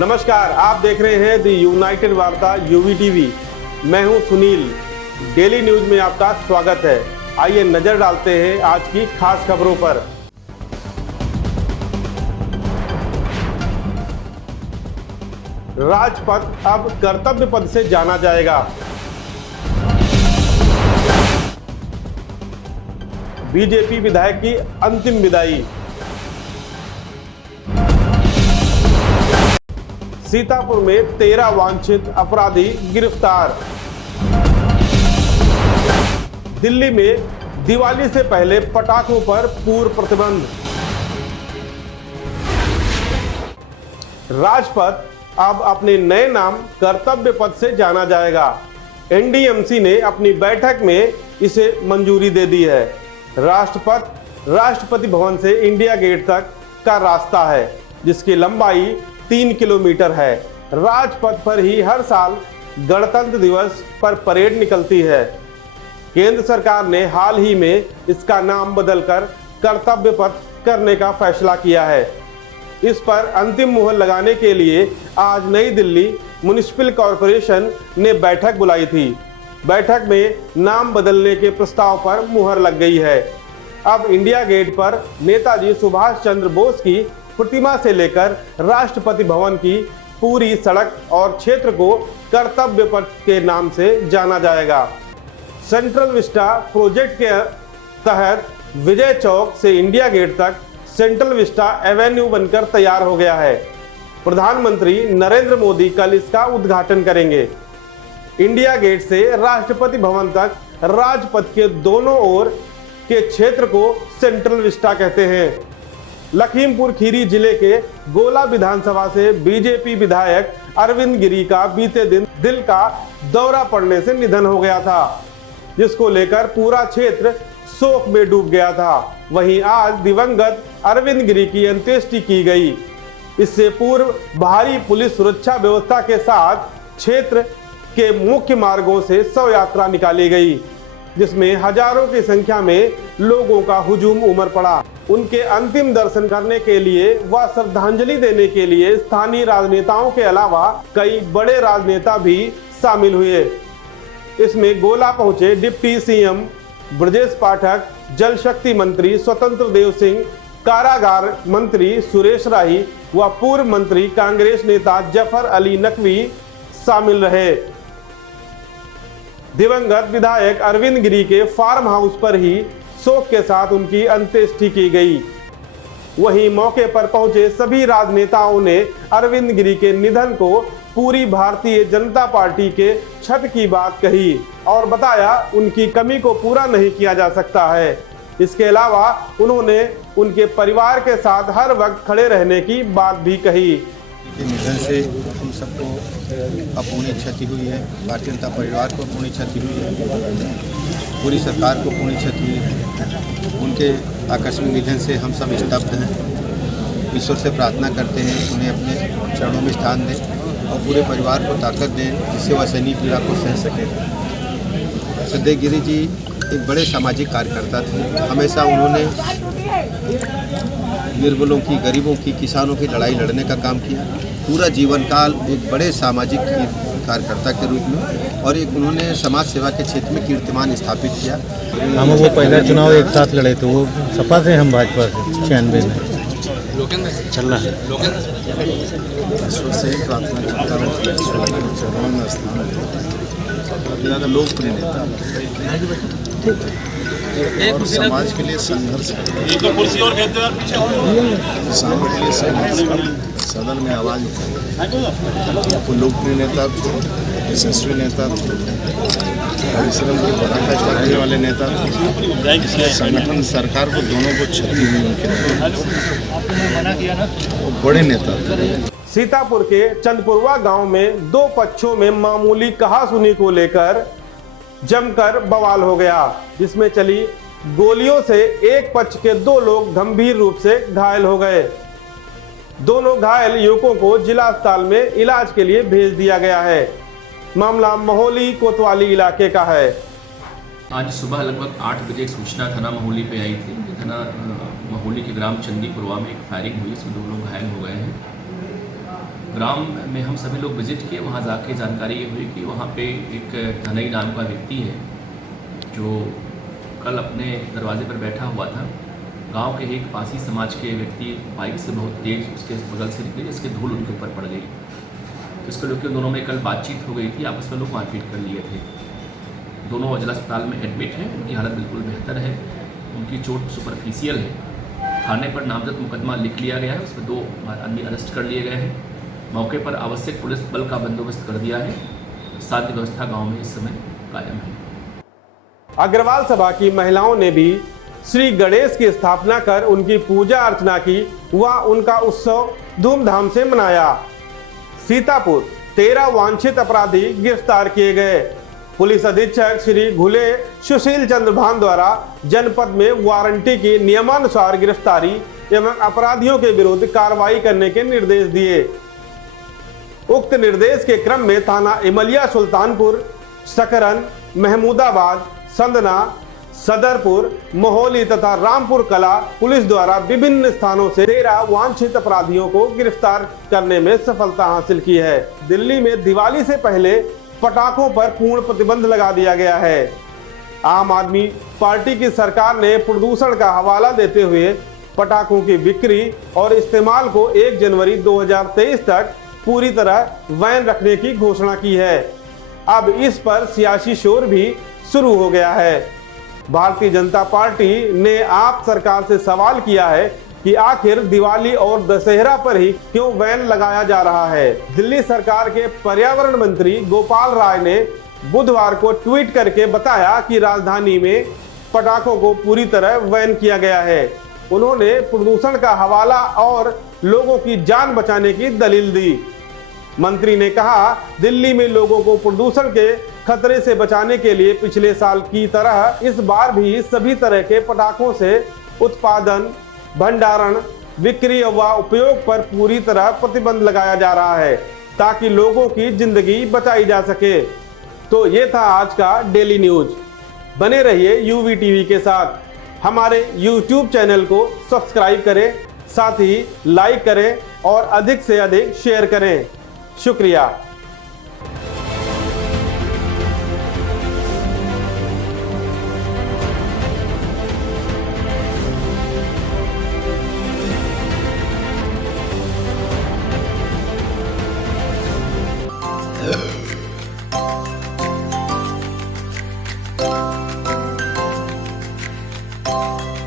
नमस्कार, आप देख रहे हैं दी यूनाइटेड वार्ता यूवी टीवी। मैं हूं सुनील। डेली न्यूज में आपका स्वागत है। आइए नजर डालते हैं आज की खास खबरों पर। राजपथ अब कर्तव्य पथ से जाना जाएगा। बीजेपी विधायक की अंतिम विदाई। सीतापुर में 13 वांछित अपराधी गिरफ्तार। दिल्ली में दिवाली से पहले पटाखों पर पूर्ण प्रतिबंध। राजपथ अब अपने नए नाम कर्तव्य पथ से जाना जाएगा। एनडीएमसी ने अपनी बैठक में इसे मंजूरी दे दी है। राष्ट्रपथ राष्ट्रपति भवन से इंडिया गेट तक का रास्ता है, जिसकी लंबाई 3 किलोमीटर है। राजपथ पर ही हर साल गणतंत्र दिवस पर परेड निकलती है। केंद्र सरकार ने हाल ही में इसका नाम बदलकर कर्तव्य पथ करने का फैसला किया है। इस पर अंतिम मुहर लगाने के लिए आज नई दिल्ली म्युनिसिपल कॉरपोरेशन ने बैठक बुलाई थी। बैठक में नाम बदलने के प्रस्ताव पर मुहर लग गई है। अब इंडिया गेट पर नेताजी सुभाष चंद्र बोस की प्रतिमा से लेकर राष्ट्रपति भवन की पूरी सड़क और क्षेत्र को कर्तव्य पथ के नाम से जाना जाएगा। सेंट्रल विस्टा प्रोजेक्ट के तहत विजय चौक से इंडिया गेट तक सेंट्रल विस्टा एवेन्यू बनकर तैयार हो गया है। प्रधानमंत्री नरेंद्र मोदी कल इसका उद्घाटन करेंगे। इंडिया गेट से राष्ट्रपति भवन तक राजपथ के दोनों ओर के क्षेत्र को सेंट्रल विस्टा कहते हैं। लखीमपुर खीरी जिले के गोला विधानसभा से बीजेपी विधायक अरविंद गिरी का बीते दिन दिल का दौरा पड़ने से निधन हो गया था, जिसको लेकर पूरा क्षेत्र शोक में डूब गया था। वहीं आज दिवंगत अरविंद गिरी की अंत्येष्टि की गई। इससे पूर्व भारी पुलिस सुरक्षा व्यवस्था के साथ क्षेत्र के मुख्य मार्गों से शव यात्रा निकाली गई, जिसमें हजारों की संख्या में लोगों का हुजूम उमड़ पड़ा। उनके अंतिम दर्शन करने के लिए व श्रद्धांजलि देने के लिए स्थानीय राजनेताओं के अलावा कई बड़े राजनेता भी शामिल हुए। इसमें गोला पहुंचे डिप्टी सीएम ब्रजेश पाठक, जल शक्ति मंत्री स्वतंत्र देव सिंह, कारागार मंत्री सुरेश राही व पूर्व मंत्री कांग्रेस नेता जफर अली नकवी शामिल रहे। दिवंगत विधायक अरविंद गिरी के फार्म हाउस पर ही शोक के साथ उनकी अंत्येष्टि की गई। वहीं मौके पर पहुंचे सभी राजनेताओं ने अरविंद गिरी के निधन को पूरी भारतीय जनता पार्टी के क्षत की बात कही और बताया उनकी कमी को पूरा नहीं किया जा सकता है। इसके अलावा उन्होंने उनके परिवार के साथ हर वक्त खड़े रहने की बात भी कही। निधन से हम सबको अपूर्णीय क्षति हुई है। भारतीय जनता परिवार को अपूर्णीय क्षति हुई है, पूरी सरकार को अपूर्णीय क्षति हुई है। उनके आकस्मिक निधन से हम सब स्तब्ध हैं। ईश्वर से प्रार्थना करते हैं उन्हें अपने चरणों में स्थान दें और पूरे परिवार को ताकत दें, जिससे वह सैनिक पीड़ा को सह सके। सदैव गिरी जी एक बड़े सामाजिक कार्यकर्ता थे। हमेशा उन्होंने निर्बलों की, गरीबों की, किसानों की लड़ाई लड़ने का काम किया। पूरा जीवन काल एक बड़े सामाजिक कार्यकर्ता के रूप में और एक उन्होंने समाज सेवा के क्षेत्र में कीर्तिमान स्थापित किया। हम वो पहला चुनाव एक साथ लड़े थे, वो सपा से, हम भाजपा से 96 में चल रहा है। ईश्वर से ही प्रार्थना करता हूँ कि चरणों में स्थान बहुत ज़्यादा लोकप्रिय नेता और समाज के लिए संघर्ष किसान के लिए संघर्ष सदन में आवाज़ उठाई। वो लोकप्रिय नेता थे, यशस्वी नेता थे, परिश्रम की पराकाष्ठा करने वाले नेता थे। संगठन सरकार को दोनों को क्षति हुई उनके, वो बड़े नेता थे। सीतापुर के चंदपुरवा गांव में दो पक्षों में मामूली कहासुनी को लेकर जमकर बवाल हो गया, जिसमें चली गोलियों से एक पक्ष के 2 लोग गंभीर रूप से घायल हो गए। दोनों घायल युवकों को जिला अस्पताल में इलाज के लिए भेज दिया गया है। मामला महोली कोतवाली इलाके का है। आज सुबह लगभग 8 बजे एक सूचना थाना महोली पे आई थी। थाना महोली के ग्राम चंदीपुरवा में एक फायरिंग हुई, इसमें 2 लोग घायल हो गए हैं। ग्राम में हम सभी लोग विजिट किए। वहाँ जाके जानकारी ये हुई कि वहाँ पे एक धनई नाम का व्यक्ति है जो कल अपने दरवाजे पर बैठा हुआ था। गांव के एक पासी समाज के व्यक्ति बाइक से बहुत तेज उसके बगल से निकले, जिसके धूल उनके ऊपर पड़ गई। जिसको लेकर दोनों में कल बातचीत हो गई थी, आपस में लोग मारपीट कर लिए थे। दोनों जिला अस्पताल में एडमिट हैं, उनकी हालत बिल्कुल बेहतर है। उनकी चोट सुपरफिशियल है। थाने पर नामजद मुकदमा लिख लिया गया है, उसमें 2 आदमी अरेस्ट कर लिए गए हैं। मौके पर आवश्यक पुलिस बल का बंदोबस्त कर दिया है। शांति व्यवस्था गांव में इस समय कायम है। अग्रवाल सभा की महिलाओं ने भी श्री गणेश की स्थापना कर उनकी पूजा अर्चना की व उनका उत्सव धूमधाम से मनाया। सीतापुर 13 वांछित अपराधी गिरफ्तार किए गए। पुलिस अधीक्षक श्री घुले सुशील चंद्र भान द्वारा जनपद में वारंटी की नियमानुसार गिरफ्तारी एवं अपराधियों के विरुद्ध कार्रवाई करने के निर्देश दिए। उक्त निर्देश के क्रम में थाना इमलिया सुल्तानपुर, सकरन, महमूदाबाद, संदना, सदरपुर, मोहली तथा रामपुर कला पुलिस द्वारा विभिन्न स्थानों से 13 वांछित अपराधियों को गिरफ्तार करने में सफलता हासिल की है। दिल्ली में दिवाली से पहले पटाखों पर पूर्ण प्रतिबंध लगा दिया गया है। आम आदमी पार्टी की सरकार ने प्रदूषण का हवाला देते हुए पटाखों की बिक्री और इस्तेमाल को 1 जनवरी 2023 तक पूरी तरह बैन रखने की घोषणा की है। अब इस पर सियासी शोर भी शुरू हो गया है। भारतीय जनता पार्टी ने आप सरकार से सवाल किया है कि आखिर दिवाली और दशहरा पर ही क्यों बैन लगाया जा रहा है। दिल्ली सरकार के पर्यावरण मंत्री गोपाल राय ने बुधवार को ट्वीट करके बताया कि राजधानी में पटाखों को पूरी तरह बैन किया गया है। उन्होंने प्रदूषण का हवाला और लोगों की जान बचाने की दलील दी। मंत्री ने कहा, दिल्ली में लोगों को प्रदूषण के खतरे से बचाने के लिए पिछले साल की तरह इस बार भी सभी तरह के पटाखों से उत्पादन, भंडारण, बिक्री व उपयोग पर पूरी तरह प्रतिबंध लगाया जा रहा है ताकि लोगों की जिंदगी बचाई जा सके। तो ये था आज का डेली न्यूज। बने रहिए यूवी टीवी के साथ। हमारे यूट्यूब चैनल को सब्सक्राइब करें, साथ ही लाइक करें और अधिक से अधिक शेयर करें। शुक्रिया।